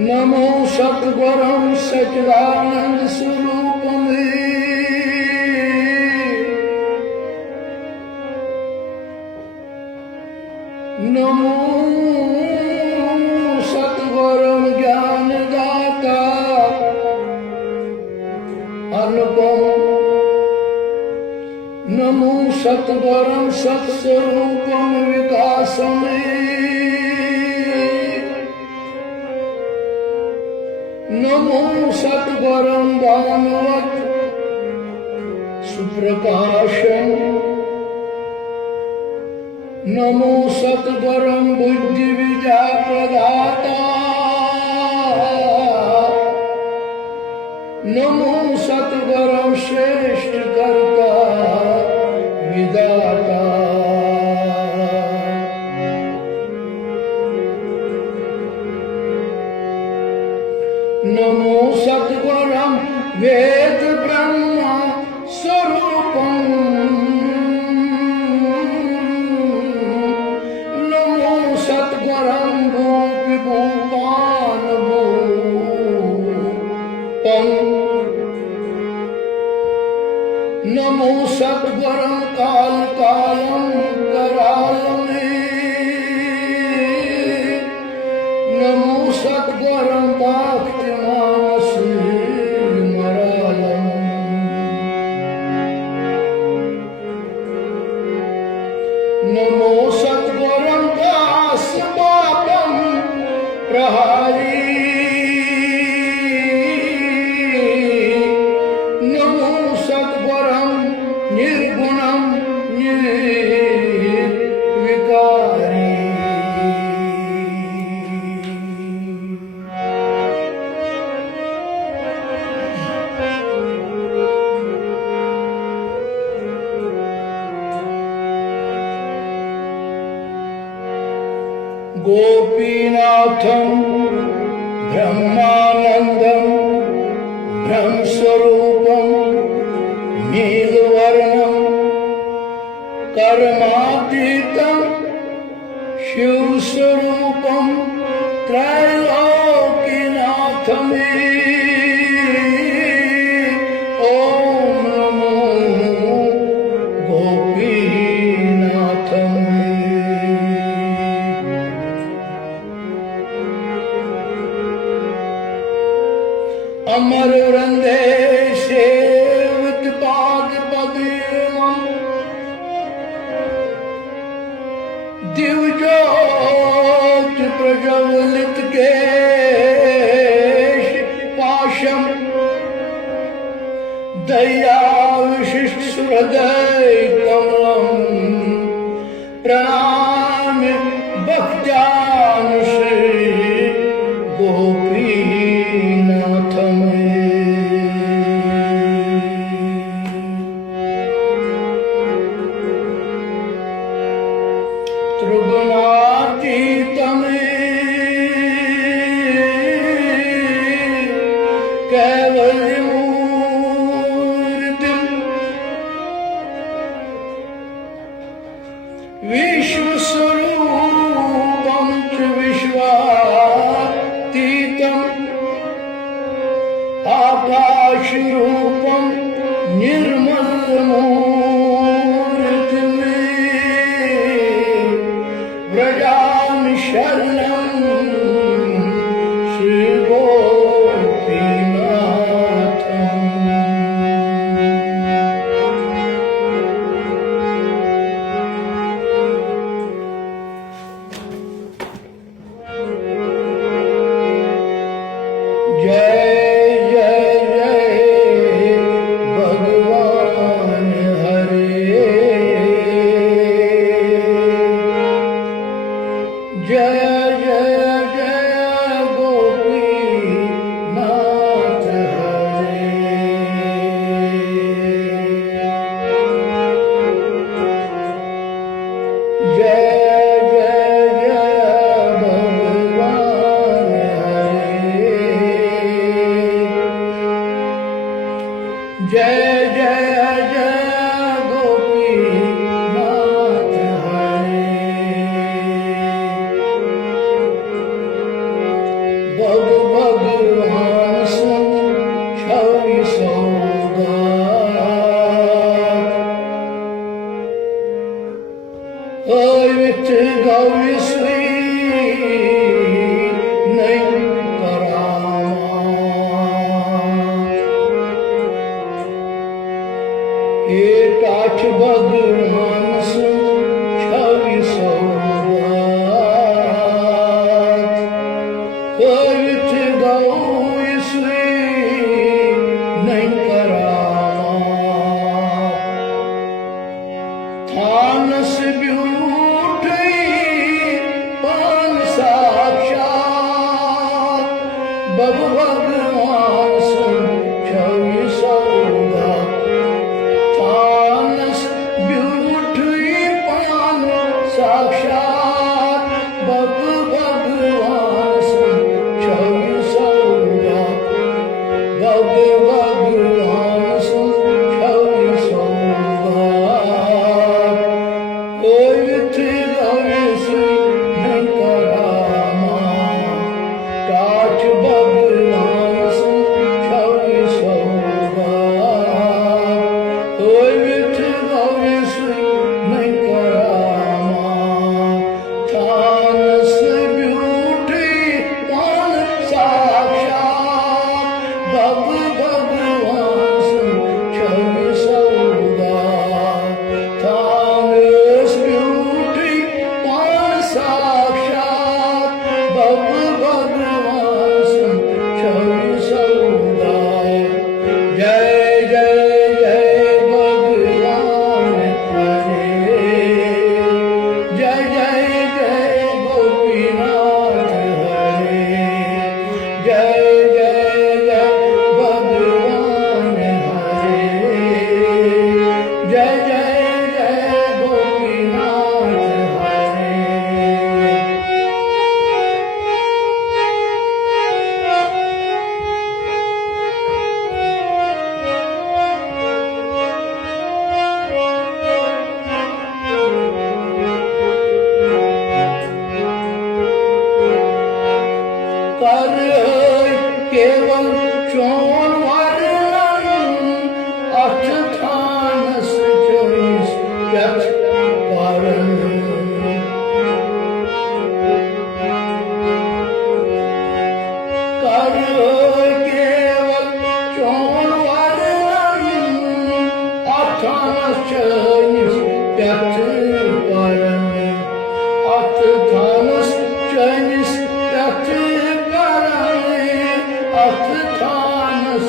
नमो सतगुरुं सच्चिदानंद स्वरूपं नमो सतगुरुं ज्ञानदाता अनुपम नमो सतगुरुं सत्स्वरूपं विकासमय नमो सतगुरुं भानुवत् सुप्रकाशं नमो सतगुरुं बुद्धि विद्या प्रदाता नमो सतगुरुं श्रेष्ठ कर्ता विदाता नमो सतगुरुं वेद ब्रह्म स्वरूपं नमो सतगुरुं भूपि भूपानुभूतं नमो सतगुरुं काल कालं करालमे नमो सतगुरुं नमो सतगुरुं दासपापं प्रहारी नमो सतगुरुं निर्गुणं निर्विकारी गोपीनाथं ब्रह्मानंदं ब्रह्मस्वरूपं नीलवर्णं कर्मातीतं शिवस्वरूपं त्रैलोक्यनाथं ॐ नमो गोपीनाथं अमर वृंदे सेवित पाद पद्मं दिव्योत प्रज्वलित केश पाशम दया विशिष्ट हृदय कमलम प्रणाम भक्त्यानुश्री गोपीनाथं त्रिगुणातीतं कैवल्यमूर्तिं विश्वस्वरूपं च विश्वातीतं आकाशरूपं निर्मलमूर्तिं व्रजामि शरणं श्रीगोपीनाथम् जय जय जय भगवान हरे जय जय जय गोपीनाथ हरे। जय जय जय जय गोपीनाथ हरे। भग भगवान संग छवि सौगात। वित गव्य श्री नहीं काठ भगवान छवि सौगात। विच गौ श्री नहीं करामात। थानस ब्यूटी पान साक्षात। बब भगवान छवि सौगात। साक्षात बब भगवान छवि सौगात। बब भगवान छवि सौगात। विथ गव्य श्री नहीं करामात। काठ भगवान छवि सौगात। विथ गव्य श्री नहीं करामात। थानस ब्यूटी पान साक्षात। बब भगवान छवि सौगात। थानस ब्यूटी पान साक्षात। बब भगवान छवि सौगात। जय जय जय भगवान हरे। जय जय जय गोपीनाथ हरे। जय जय जय भगवान हरे। जय जय जय गोपीनाथ हरे। कर केवल चौन वर्णन। अठ थानस 24 यथ पारण। कर केवल चौन वर्णन। अठ थानस 24 यथ पारण। अठ थानस 24 यथ पारण। अथ थानस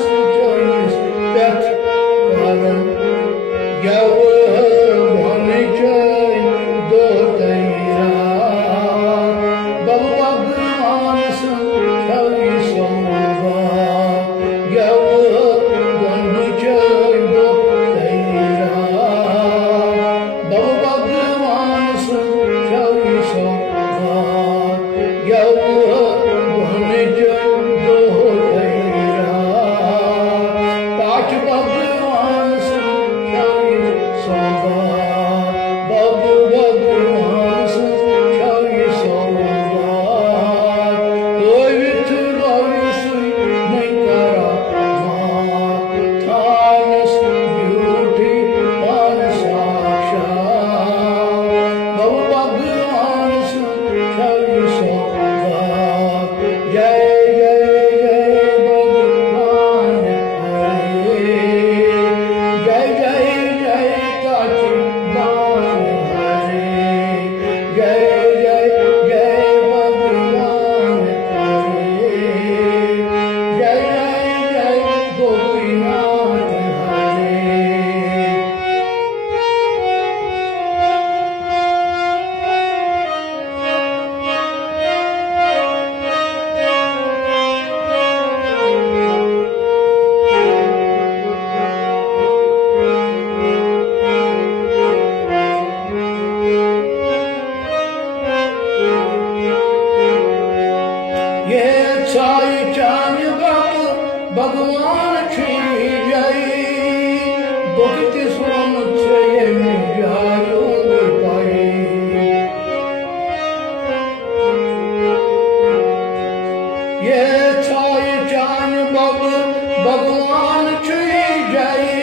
भगवान छुई जाई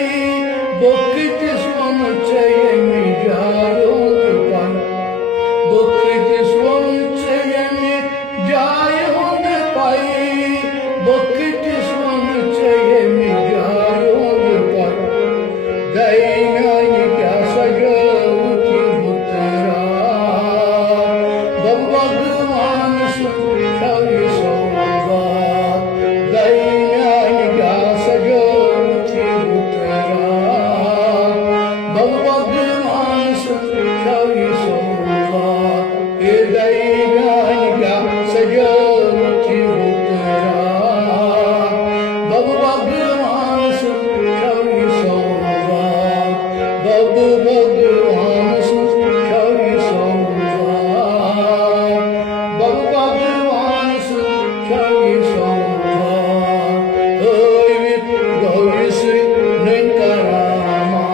बुक जिस्म चयन जायो पाई बुक जिस्म चयन जायो पाई बुक जिस्म चयन जायो पाई दैनाय क्या सजौती मुतरा भगवान सुखाई सोवा दैनाय क्या सजौती मुतरा भगवान सुखाई सोवा ये दैनाय क्या सजौती मुतरा भगवान सुखाई सोवा भगवान सुखाई सोवा भगवान सुखाई सोवा ओय गौरीस नंकरामा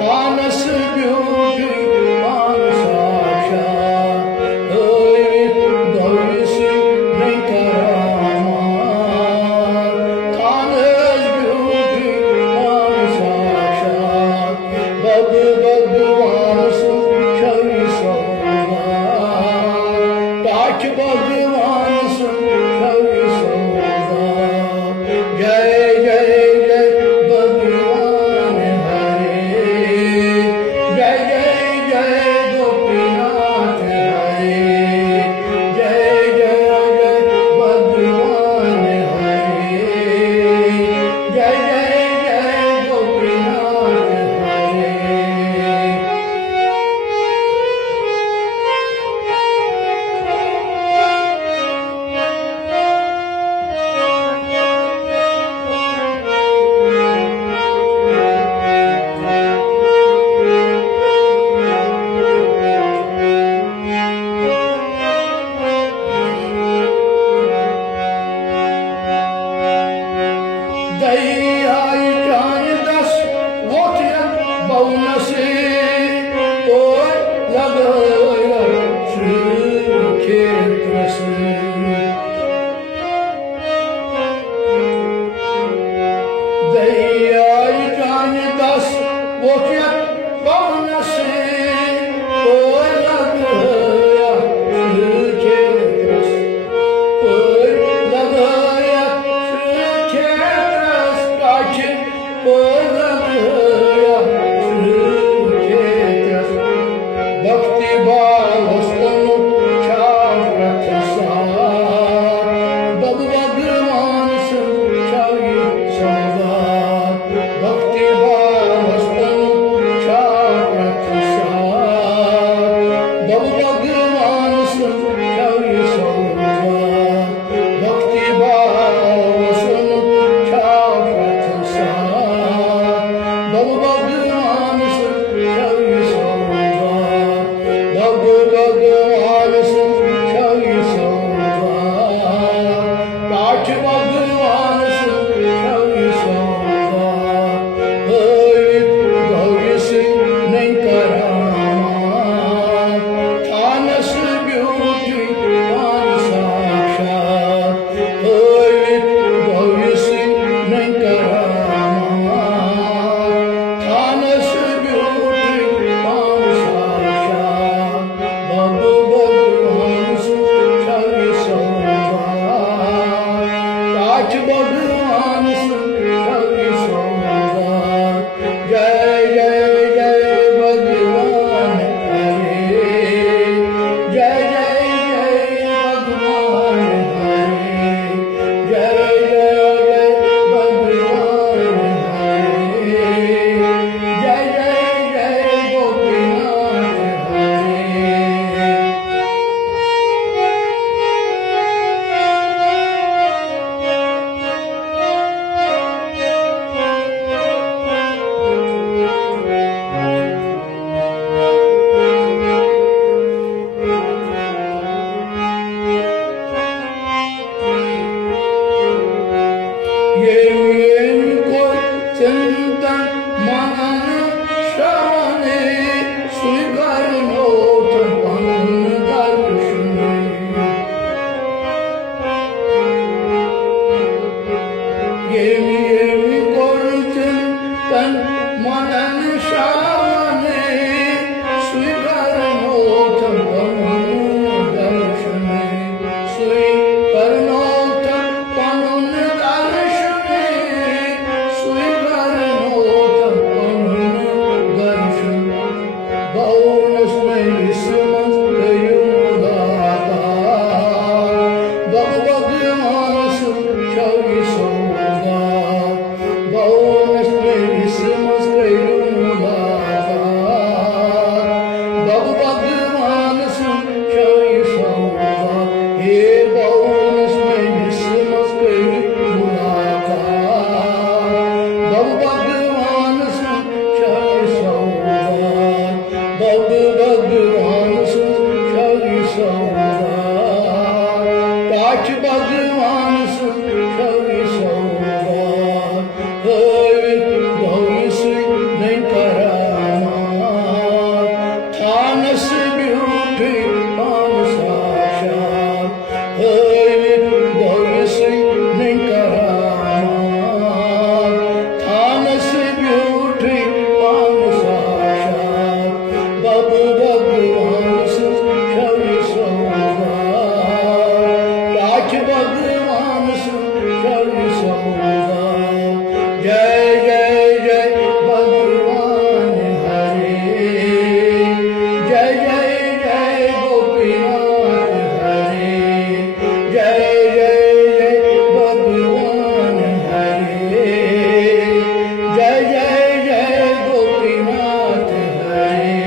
थानस ब्यूटी मान साक्षा ओय गौरीस नंकरामा थानस ब्यूटी मान साक्षा भगवान सुखाई सोवा ताच भगवान सुखाई सोवा जय जय जय भगवान हरे जय जय जय गोपीनाथ हरे जय जय जय भगवान हरे जय जय जय गोपीनाथ हरे दैयाई जान दस वोटियन बहुनसे और लगया श्री क्षेत्र से दैयाई जान दस वोटियन बहुनसे और लगया श्री क्षेत्र से और लगया श्री क्षेत्र काच और लगया श्री क्षेत्र भक्ति भाव स्तनु छाव्रत सा भगवान सुखाई सोवा भक्ति भाव स्तनु छाव्रत सा भगवान सुखाई सोवा भक्ति भाव स्तनु छाव्रत सा भगवान सुखाई सोवा भगवान सुखाई सोवा काच भगवान सुखाई सोवा ओय गौरीस नंकरामा थानस ब्यूटी मान साक्षा ओय गौरीस नंकरामा थानस ब्यूटी मान साक्षा भगवान सुखाई सोवा काच भगवान सुखाई सोवा जय जय जय भगवान हरे जय काच भगवान सुन छवि सौगात हवी गौरी सुई नहीं करामात था नसीबी उठी पाम साक्षात हवी गौरी सुई नहीं करामात था नसीबी उठी पाम साक्षात बाबू भगवान सुन छवि सौगात काच भगवान सुन छवि सौगात जय जय जय भगवान हरे जय जय जय गोपीनाथ हरे जय जय जय भगवान हरे जय जय जय गोपीनाथ हरे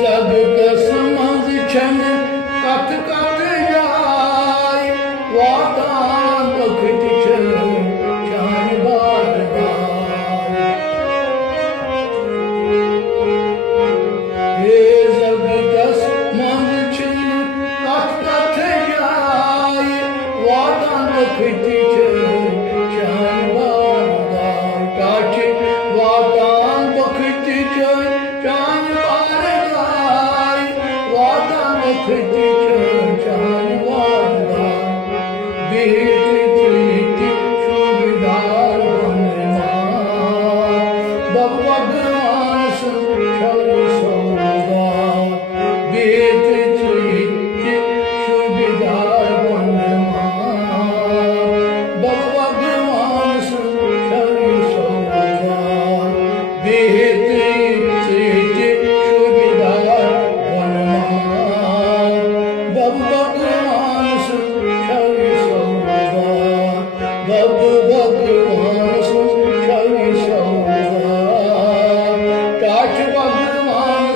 जब कसमज छन कथ कथ जाय वातान बखत छन चान बार बार हे जब कसमज छन कथ कथ जाय वातान बखत छन चान बार बार काचे वातान बखत छन चान बार बार वातान बखत छन चान बार बार बीत प्रीति सुविधार बनमार भगवान सुन छवि सौगात बीत प्रीति सुविधार बनमार भगवान सुन छवि सौगात बीत प्रीति सुविधार बनमार भगवान सुन छवि सौगात भगवान सुन छवि सौगात काच भगवान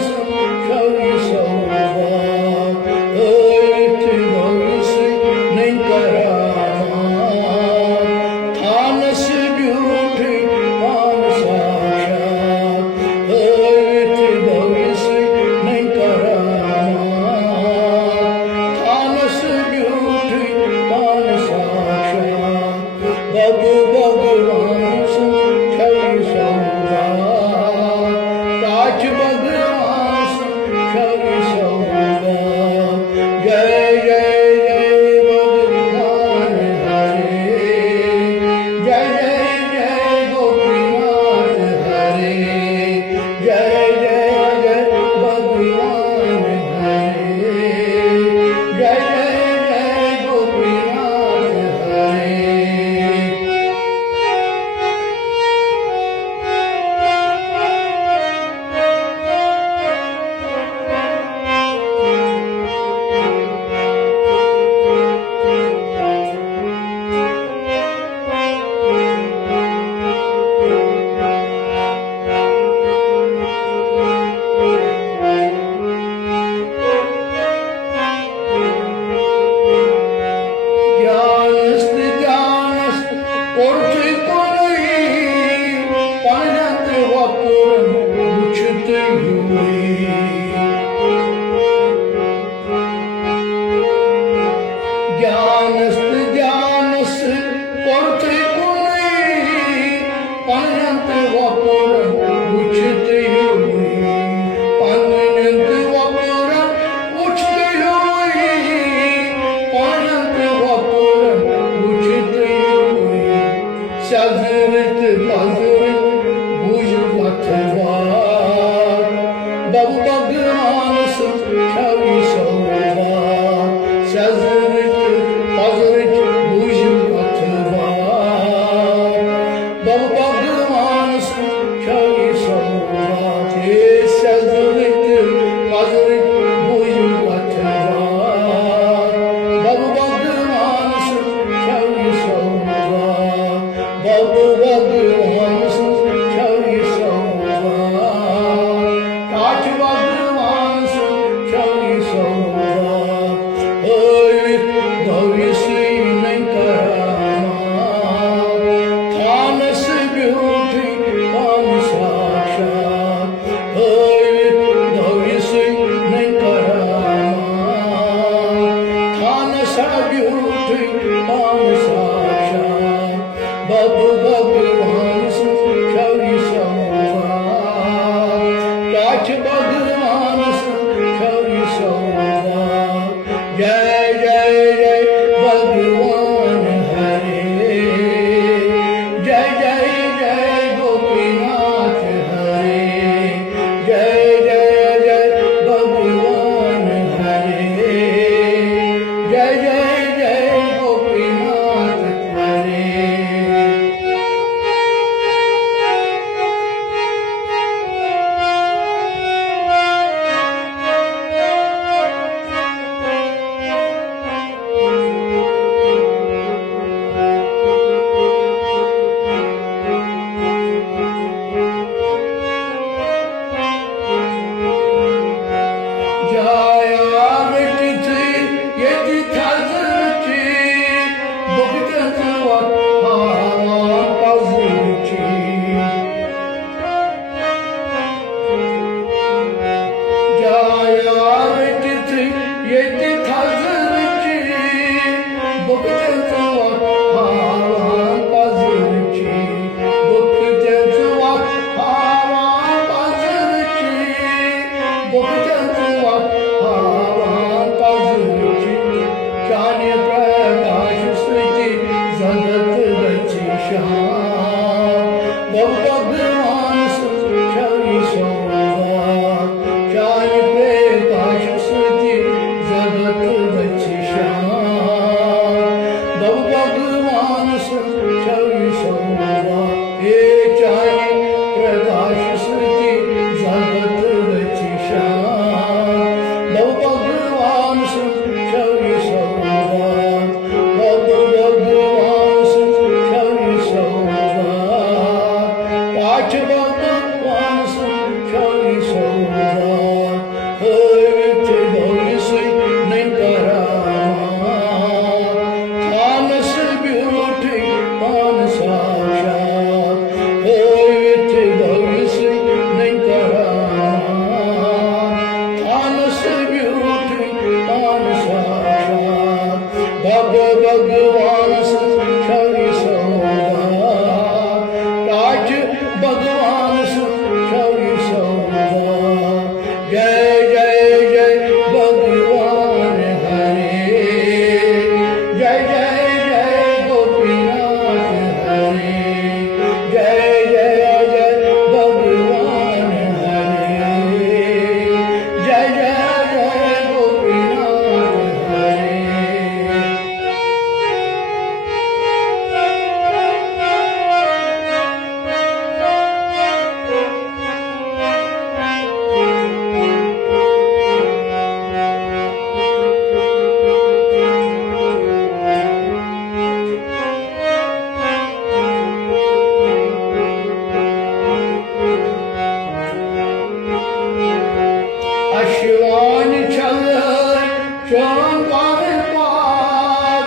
Şanlar var,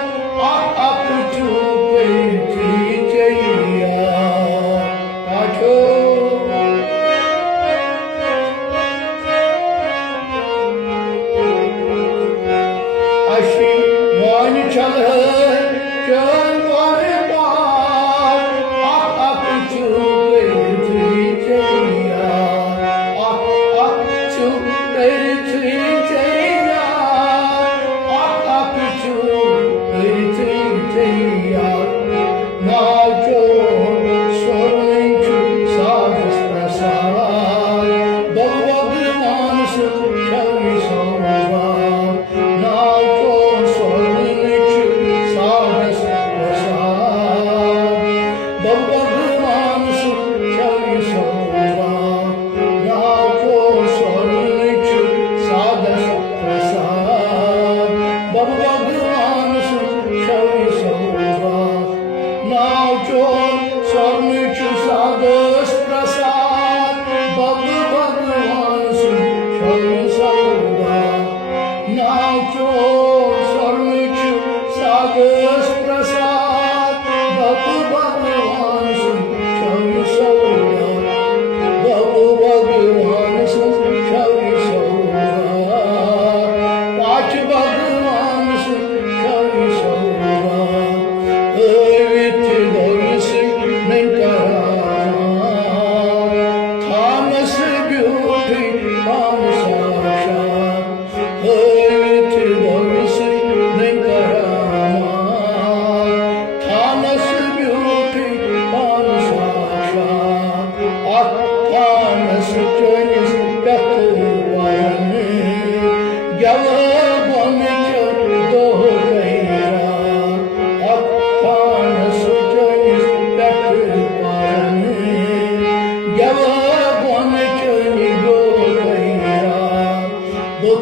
akıcı çiçeği açıyor. Aşı muayene çalır, şanlar var, akıcı çiçeği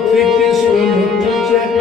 akıcı çiçeği.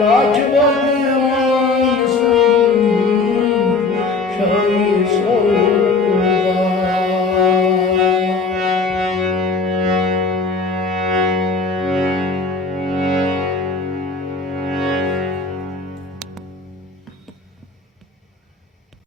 Raj